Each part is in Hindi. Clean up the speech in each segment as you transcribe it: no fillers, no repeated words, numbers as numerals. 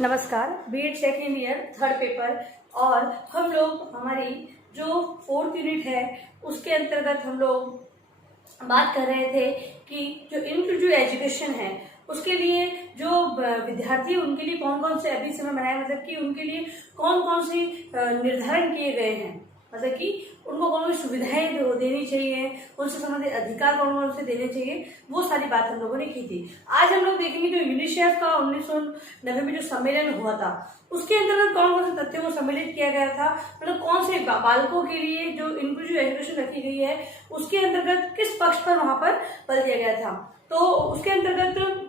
नमस्कार। B Ed second year third paper और हम लोग हमारी जो फोर्थ यूनिट है उसके अंतर्गत हम लोग बात कर रहे थे कि जो इंक्लूसिव एजुकेशन है उसके लिए जो विद्यार्थी उनके लिए कौन कौन से अभी समय बनाए, मतलब कि उनके लिए कौन कौन से निर्धारण किए गए हैं, मतलब कि उनको कौन कौन सुविधाएं जो देनी चाहिए, उनसे संबंधित अधिकार कौन कौन से देने चाहिए, वो सारी बात हम लोगों ने की थी। आज हम लोग देखेंगे जो यूनिसेफ का 1990 में जो सम्मेलन हुआ था उसके अंतर्गत कौन कौन से तथ्यों को सम्मिलित किया गया था, मतलब कौन से बालकों के लिए जो इंक्लूसिव एजुकेशन रखी गई है उसके अंतर्गत किस पक्ष पर वहां पर बल दिया गया था। तो उसके अंतर्गत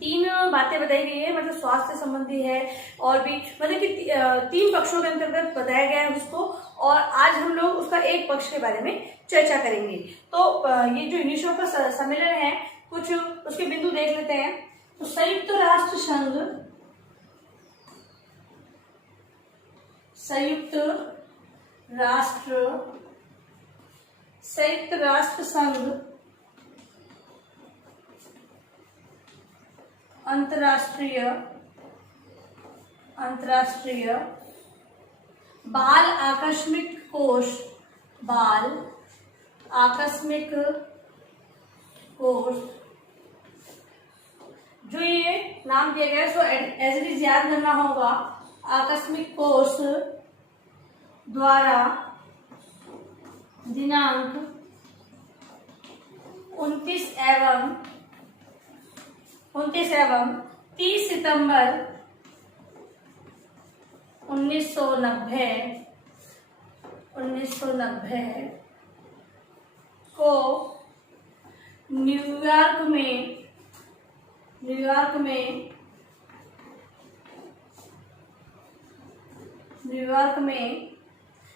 तीन बातें बताई गई है, मतलब स्वास्थ्य संबंधी है और भी, मतलब कि तीन पक्षों के अंतर्गत बताया गया है उसको, और आज हम लोग उसका एक पक्ष के बारे में चर्चा करेंगे। तो ये जो यूनिसेफ का सम्मेलन है कुछ उसके बिंदु देख लेते हैं। तो संयुक्त राष्ट्र संघ अंतरराष्ट्रीय बाल आकस्मिक कोष जो ये नाम दिया गया है सो एज इट इज याद करना होगा। आकस्मिक कोष द्वारा दिनांक 29 एवं 30 सितंबर 1990 को न्यूयॉर्क में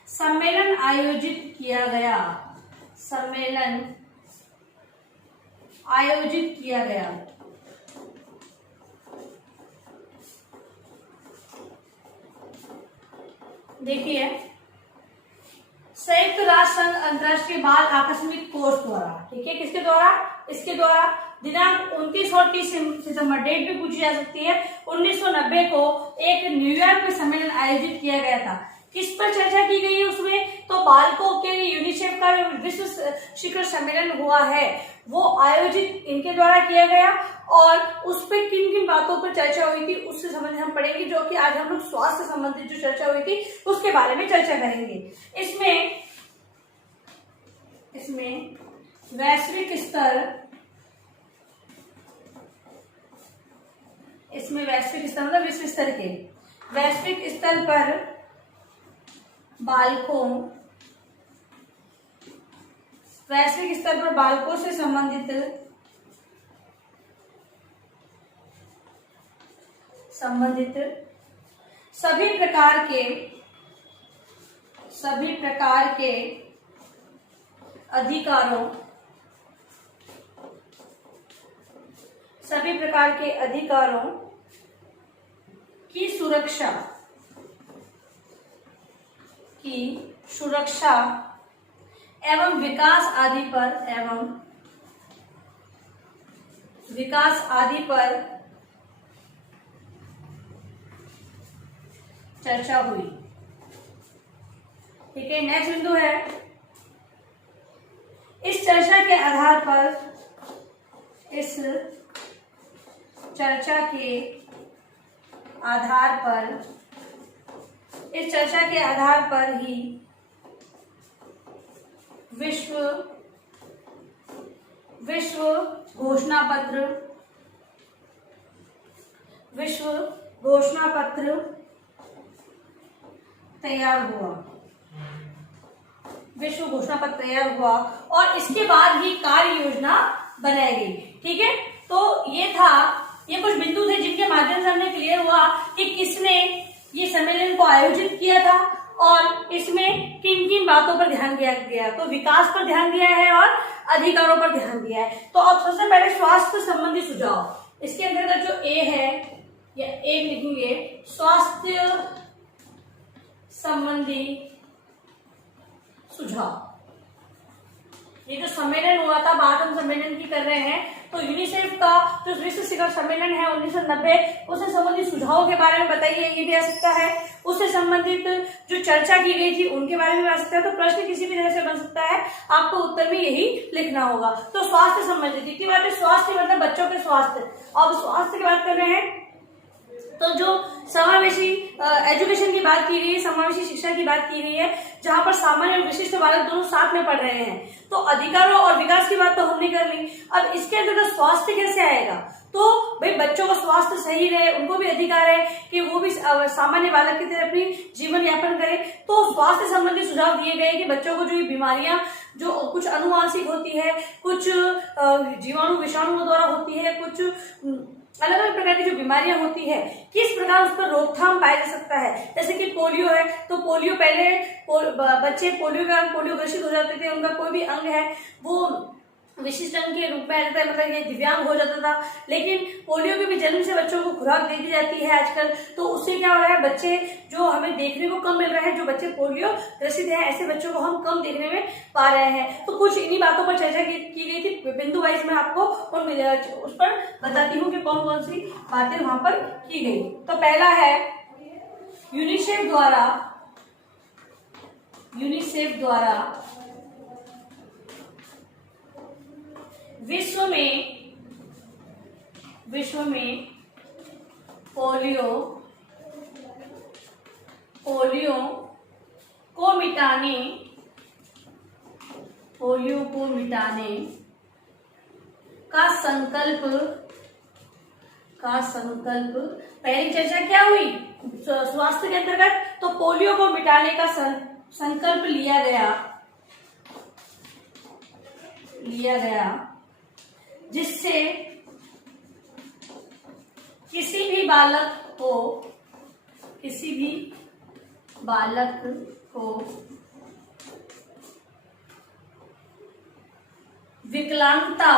सम्मेलन आयोजित किया गया। देखिए, संयुक्त राष्ट्र संघ अंतरराष्ट्रीय बाल आकस्मिक कोष द्वारा, ठीक है, किसके द्वारा? इसके द्वारा दिनांक 29 और 30 सितंबर, डेट भी पूछी जा सकती है, 1990 को एक न्यूयॉर्क में सम्मेलन आयोजित किया गया था। किस पर चर्चा की गई है उसमें? तो बालकों के लिए यूनिसेफ का विश्व शिखर सम्मेलन हुआ है वो आयोजित इनके द्वारा किया गया, और उस पर किन किन बातों पर चर्चा हुई थी उससे संबंधित हम पढ़ेंगे, जो कि आज हम लोग स्वास्थ्य संबंधित जो चर्चा हुई थी उसके बारे में चर्चा करेंगे। इसमें वैश्विक स्तर मतलब विश्व स्तर के वैश्विक स्तर पर बालकों से संबंधित सभी प्रकार के अधिकारों की सुरक्षा एवं विकास आदि पर चर्चा हुई। ठीक है, नेक्स्ट बिंदु है, इस चर्चा के आधार पर ही विश्व घोषणा पत्र तैयार हुआ और इसके बाद ही कार्य योजना बनाई गई। ठीक है, तो ये कुछ बिंदु थे जिनके माध्यम से हमने क्लियर हुआ कि किसने ये सम्मेलन को आयोजित किया था और इसमें किन किन बातों पर ध्यान दिया गया। तो विकास पर ध्यान दिया है और अधिकारों पर ध्यान दिया है। तो अब सबसे पहले स्वास्थ्य संबंधी सुझाव, इसके अंतर्गत जो ए है या ए लिखेंगे, स्वास्थ्य संबंधी सुझाव। ये जो सम्मेलन हुआ था, बात हम सम्मेलन की कर रहे हैं, तो यूनिसेफ का जो विश्व शिखर सम्मेलन है 1990, उससे संबंधित सुझावों के बारे में बताइए, ये भी आ सकता है। उससे संबंधित जो चर्चा की गई थी उनके बारे में आ सकता है। तो प्रश्न किसी भी तरह से बन सकता है, आपको उत्तर में यही लिखना होगा। तो स्वास्थ्य संबंधित, इतनी बात है, स्वास्थ्य मतलब बच्चों के स्वास्थ्य। अब स्वास्थ्य की बात कर रहे हैं तो जो समावेशी एजुकेशन की बात की गई है, समावेशी शिक्षा की बात की गई है, जहां पर सामान्य और विशिष्ट बालक दोनों साथ में पढ़ रहे हैं। तो अधिकारों और विकास की बात तो हमने कर ली। अब इसके अंतर्गत स्वास्थ्य कैसे आएगा? तो भाई बच्चों का स्वास्थ्य सही रहे, उनको भी अधिकार है कि वो भी सामान्य बालक की तरह अपनी जीवन यापन करे। तो स्वास्थ्य संबंधी सुझाव दिए गए कि बच्चों को जो ये बीमारियां जो कुछ अनुवांशिक होती है, कुछ जीवाणु विषाणुओं द्वारा होती है, कुछ अलग अलग प्रकार की जो बीमारियां होती है, किस प्रकार उस पर रोकथाम पाया जा सकता है। जैसे कि पोलियो है, तो पोलियो पहले बच्चे पोलियो ग्रसित हो जाते थे, उनका कोई भी अंग है वो विशिष्ट अंग के रूप में आ जाता है, मतलब ये दिव्यांग हो जाता था। लेकिन पोलियो के भी जन्म से बच्चों को खुराक दे दी जाती है आजकल। तो उससे क्या हो रहा है, बच्चे जो हमें देखने को कम मिल रहा है, जो बच्चे पोलियो ग्रसित हैं, ऐसे बच्चों को हम कम देखने में पा रहे हैं। तो कुछ इन्हीं बातों पर चर्चा की गई थी, बिंदु वाइज में आपको उस पर बताती हूँ कि कौन कौन सी बातें वहां पर की गई। तो पहला है यूनिसेफ द्वारा विश्व में पोलियो को मिटाने का संकल्प पहली चर्चा क्या हुई स्वास्थ्य के अंतर्गत, तो पोलियो को मिटाने का संकल्प लिया गया जिससे किसी भी बालक को विकलांगता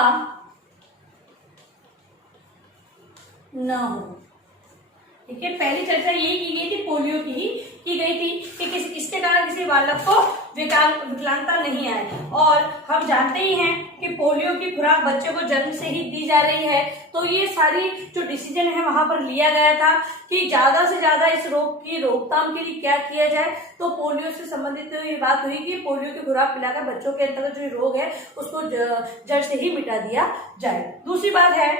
न हो। ठीक है, पहली चर्चा यही की गई थी, पोलियो की ही की गई थी कि इसके कारण किसी बालक को विकलांगता नहीं आए। और हम जानते ही हैं कि पोलियो की खुराक बच्चे को जन्म से ही दी जा रही है। तो ये सारी जो डिसीजन है वहां पर लिया गया था कि ज्यादा से ज्यादा इस रोग की रोकथाम के लिए क्या किया जाए। तो पोलियो से संबंधित ये बात हुई कि पोलियो की खुराक पिलाकर बच्चों के अंतर्गत जो रोग है उसको जड़ से ही मिटा दिया जाए। दूसरी बात है,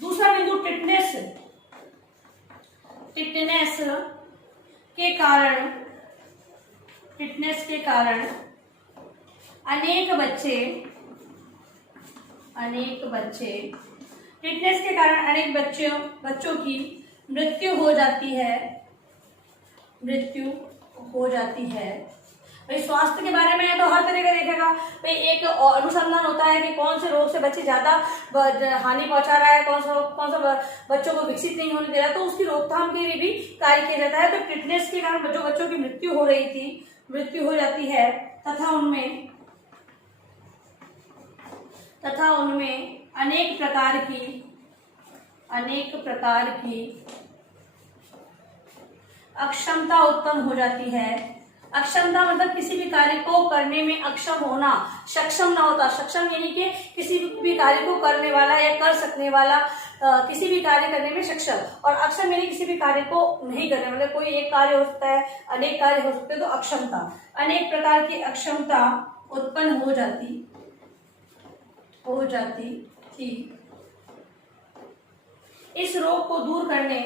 दूसरा बिंदु टिटनेस के कारण अनेक बच्चों की मृत्यु हो जाती है। भाई स्वास्थ्य के बारे में तो हर तरह का देखेगा। भाई एक अनुसंधान होता है कि कौन से रोग से बच्चे ज्यादा हानि पहुंचा रहा है, कौन सा बच्चों को विकसित नहीं होने दे रहा है, तो उसकी रोकथाम के लिए भी कार्य किया जाता है। तो टिटनेस के कारण जो बच्चों की मृत्यु हो जाती है तथा उनमें अनेक प्रकार की अक्षमता उत्पन्न हो जाती है। अक्षमता मतलब किसी भी कार्य को करने में अक्षम होना, सक्षम ना होता। सक्षम यानी कि किसी भी कार्य को करने वाला या कर सकने वाला, किसी भी कार्य करने में सक्षम। और अक्षम यानी किसी भी कार्य को नहीं करने, मतलब कोई एक कार्य हो सकता है, अनेक कार्य हो सकते हैं, तो अक्षमता, अनेक प्रकार की अक्षमता उत्पन्न हो जाती थी। इस रोग को दूर करने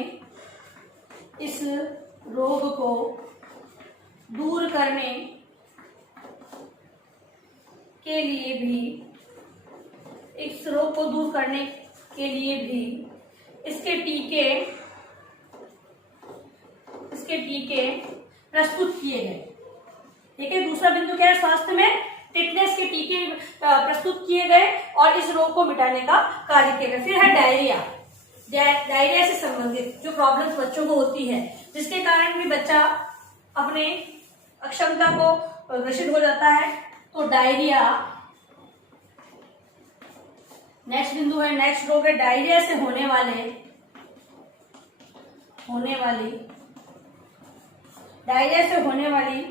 के लिए भी इसके टीके प्रस्तुत किए गए। ठीक है, दूसरा बिंदु क्या है, स्वास्थ्य में टिटनेस के टीके प्रस्तुत किए गए और इस रोग को मिटाने का कार्य किया गया। फिर है डायरिया से संबंधित जो प्रॉब्लम्स बच्चों को होती है, जिसके कारण भी बच्चा अपने अक्षमता को ग्रसित हो जाता है। तो डायरिया नेक्स्ट बिंदु है, नेक्स्ट रोग है डायरिया से होने वाली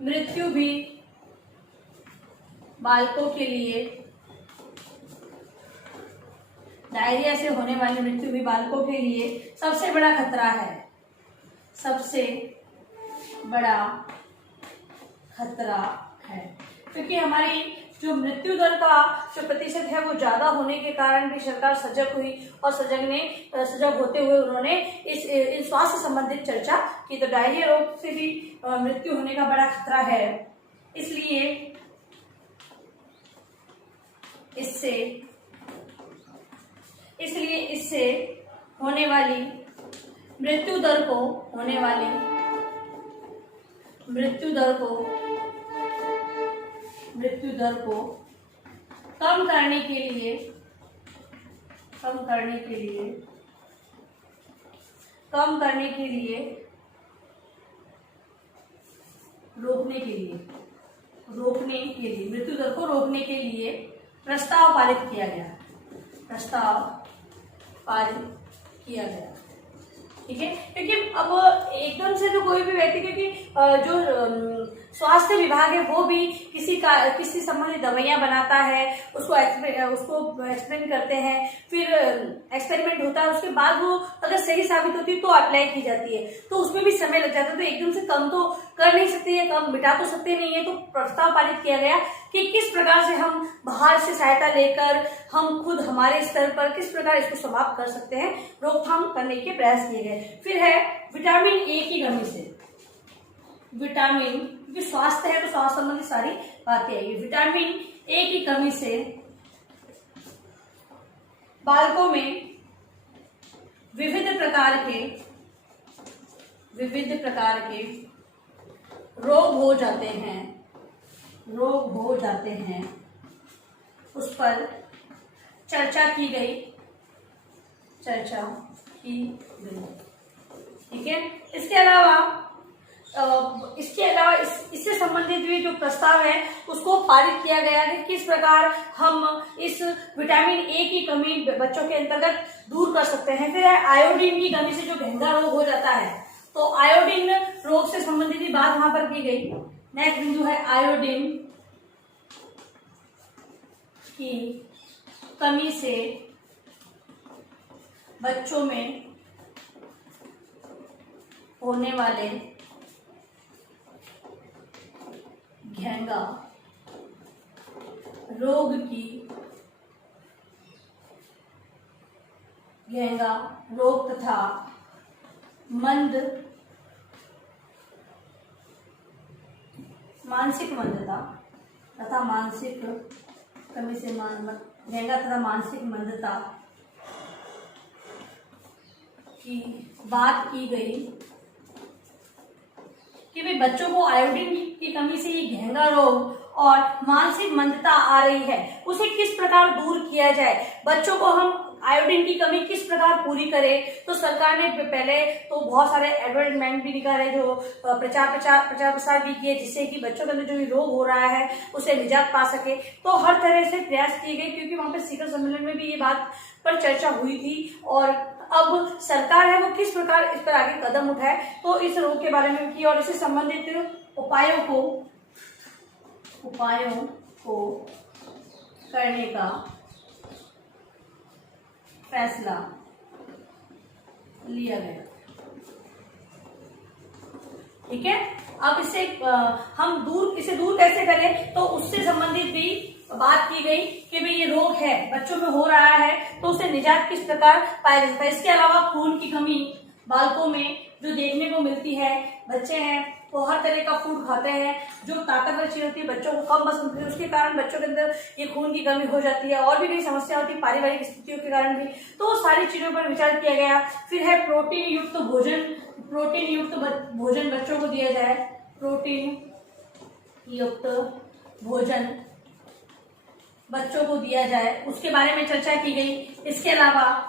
मृत्यु भी बालकों के लिए डायरिया से होने वाली मृत्यु भी बालकों के लिए सबसे बड़ा खतरा है, सबसे बड़ा खतरा है। क्योंकि हमारी जो मृत्यु दर का जो प्रतिशत है वो ज्यादा होने के कारण भी सरकार सजग हुई और सजग होते हुए उन्होंने इस स्वास्थ्य संबंधित चर्चा की। तो डायरिया रोग से भी मृत्यु होने का बड़ा खतरा है, इसलिए इससे होने वाली मृत्यु दर को कम करने के लिए मृत्यु दर को रोकने के लिए प्रस्ताव पारित किया गया। ठीक है, क्योंकि अब एकदम से तो कोई भी व्यक्ति, क्योंकि जो स्वास्थ्य विभाग है वो भी किसी संबंधित दवाइयां बनाता है, उसको एक्सप्लेन करते हैं, फिर एक्सपेरिमेंट होता है, उसके बाद वो अगर सही साबित होती है तो अप्लाई की जाती है, तो उसमें भी समय लग जाता है। तो एकदम से कम तो कर नहीं सकते हैं, कम मिटा तो सकते नहीं है। तो प्रस्ताव पारित किया गया कि किस प्रकार से हम बाहर से सहायता लेकर हम खुद हमारे स्तर पर किस प्रकार इसको समाप्त कर सकते हैं, रोकथाम करने के प्रयास किए गए। फिर है विटामिन ए की कमी से, क्योंकि स्वास्थ्य है तो स्वास्थ्य संबंधी सारी बातें आएगी। विटामिन ए की कमी से बालकों में विविध प्रकार के रोग हो जाते हैं, उस पर चर्चा की गई। ठीक है, इसके अलावा इससे संबंधित भी जो प्रस्ताव है उसको पारित किया गया है, किस प्रकार हम इस विटामिन ए की कमी बच्चों के अंतर्गत दूर कर सकते हैं। फिर आयोडीन की कमी से जो घेंगा रोग हो जाता है, तो आयोडीन रोग से संबंधित भी बात वहां पर की गई। नेक्स्ट बिंदु है आयोडीन की कमी से बच्चों में होने वाले घेंगा रोग तथा मानसिक मंदता तथा मानसिक कमी से घेंगा तथा मानसिक मंदता की बात की गई कि भाई बच्चों को आयोडीन की कमी से ये घेंगा रोग और मानसिक मंदता आ रही है, उसे किस प्रकार दूर किया जाए, बच्चों को हम आयोडीन की कमी किस प्रकार पूरी करें। तो सरकार ने पहले तो बहुत सारे एडवर्टाइजमेंट भी निकाले, जो प्रचार प्रसार भी किए, जिससे कि बच्चों के अंदर जो रोग हो रहा है उसे निजात पा सके। तो हर तरह से प्रयास किए गए, क्योंकि वहां पर शिखर सम्मेलन में भी ये बात पर चर्चा हुई थी। और अब सरकार है वो किस प्रकार इस पर आगे कदम उठाए, तो इस रोग के बारे में की और इससे संबंधित उपायों को करने का फैसला लिया गया। ठीक है, अब इसे दूर कैसे करें, तो उससे संबंधित भी बात की गई कि भाई ये रोग है बच्चों में हो रहा है, तो उसे निजात किस प्रकार पाया जाता है। इसके अलावा खून की कमी बालकों में जो देखने को मिलती है, बच्चे हैं वो हर तरह का फूड खाते हैं, जो ताकतवर चीज होती है बच्चों को कम पसंद होती है, उसके कारण बच्चों के अंदर ये खून की कमी हो जाती है। और भी कई समस्या होती है पारिवारिक स्थितियों के कारण भी, तो वो सारी चीजों पर विचार किया गया। फिर है प्रोटीन युक्त भोजन बच्चों को दिया जाए, प्रोटीन युक्त भोजन बच्चों को दिया जाए, उसके बारे में चर्चा की गई। इसके अलावा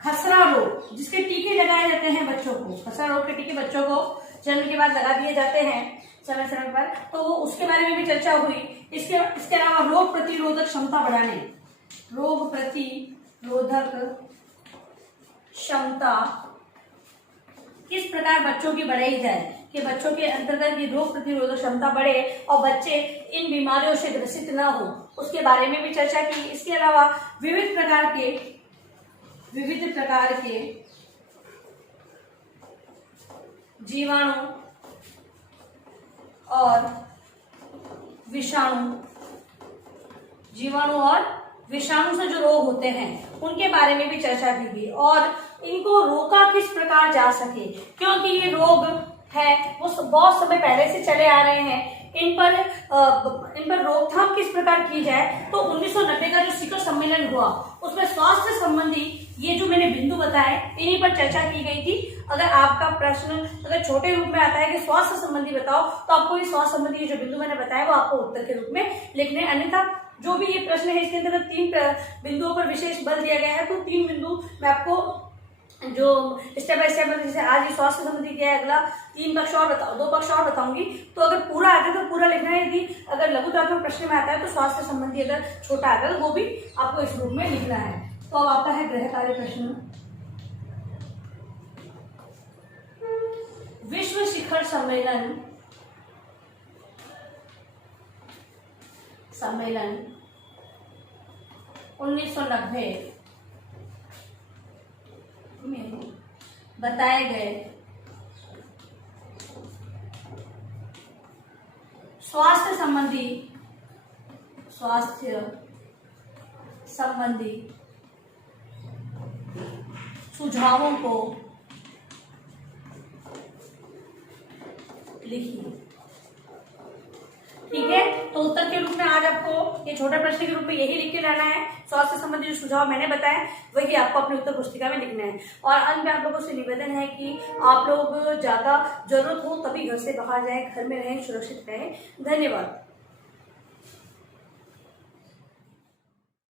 खसरा रोग, जिसके टीके लगाए जाते हैं बच्चों को, खसरा रोग के टीके बच्चों को जन्म के बाद लगा दिए जाते हैं समय समय पर, तो वो उसके बारे में भी चर्चा हुई। इसके अलावा रोग प्रतिरोधक क्षमता बढ़ाने, रोग प्रतिरोधक क्षमता किस प्रकार बच्चों की बढ़ाई जाए कि बच्चों के अंतर्गत ये रोग प्रतिरोधक क्षमता बढ़े और बच्चे इन बीमारियों से ग्रसित न हो, उसके बारे में भी चर्चा की। इसके अलावा विविध प्रकार के जीवाणु और विषाणु से जो रोग होते हैं उनके बारे में भी चर्चा की गई और इनको रोका किस प्रकार जा सके, क्योंकि ये रोग है वो बहुत समय पहले से चले आ रहे हैं। इन पर रोकथाम किस प्रकार की जाए, तो 1990 का जो शिखर सम्मेलन हुआ उसमें स्वास्थ्य संबंधी ये जो मैंने बिंदु बताए इन्हीं पर चर्चा की गई थी। अगर आपका प्रश्न अगर छोटे रूप में आता है कि स्वास्थ्य संबंधी बताओ, तो आपको ये स्वास्थ्य संबंधी जो बिंदु मैंने बताया वो आपको उत्तर के रूप में लिखने, अन्यथा जो भी ये प्रश्न है इसके अंदर 3 बिंदुओं पर विशेष बल दिया गया है, तो 3 बिंदु मैं आपको जो स्टेप बाय स्टेप जैसे आज ये स्वास्थ्य संबंधी किया है, अगला 3 पक्ष और 2 पक्ष और बताऊंगी। तो अगर पूरा आता है तो पूरा लिखना है, यदि अगर लघुतात्मक प्रश्न में आता है तो स्वास्थ्य संबंधी अगर छोटा आता है तो वो भी आपको इस रूप में लिखना है। तो अब आपका है गृह कार्य प्रश्न। विश्व शिखर सम्मेलन 1990 में बताए गए स्वास्थ्य संबंधी सुझावों को लिखिए। ठीक है, तो उत्तर के रूप में आज आपको ये छोटा प्रश्न के रूप में यही लिख के लाना है। स्वास्थ्य संबंधी जो सुझाव मैंने बताया वही आपको अपनी उत्तर पुस्तिका में लिखना है। और अंत में आप लोगों से निवेदन है कि आप लोग ज्यादा जरूरत हो तभी घर से बाहर जाएं, घर में रहें, सुरक्षित रहें। धन्यवाद।